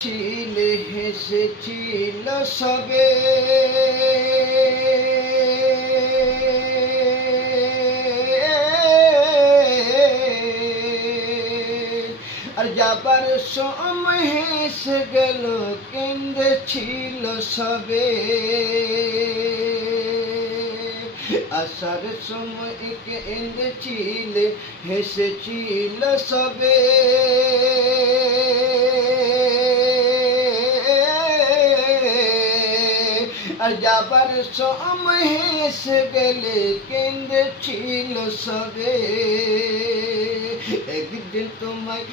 ছিলে হেসেছিল সবে, আর যাবার সময় হেসে গেল কেঁদেছিল সবে। আসার সময় কেঁদেছিলে হেসেছিল সবে, আর যাবার সময় হেসে গেলে কেঁদেছিল সবে। একদিন তোমায়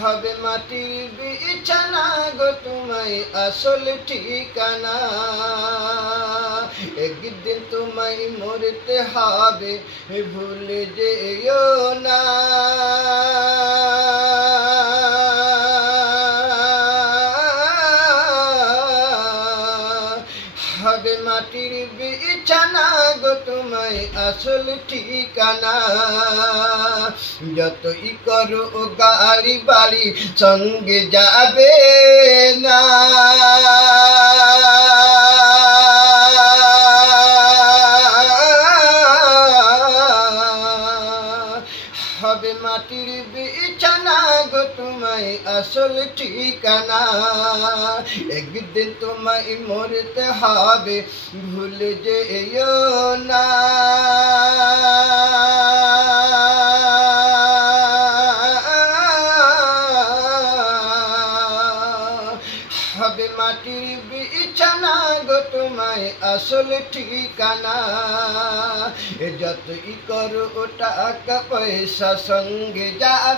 হবে মাটির বিছানা গো তোমায় আসল ঠিকানা। একদিন তোমায় মরতে হবে ভুলে যেও না। হবে মাটির বিছানা গো তোমায় আসল ঠিকানা। যতই করো গাড়ি বাড়ি সঙ্গে যাবে না। হবে মাটির বিছানা গো তোমায় আসল ঠিকানা। একদিন তোমায় মরতে হবে ভুলে যেও না। হবে মাটির বিছানা গো তোমায় আসল ঠিকানা। যতই করো টাকা পয়সা সঙ্গে যাবে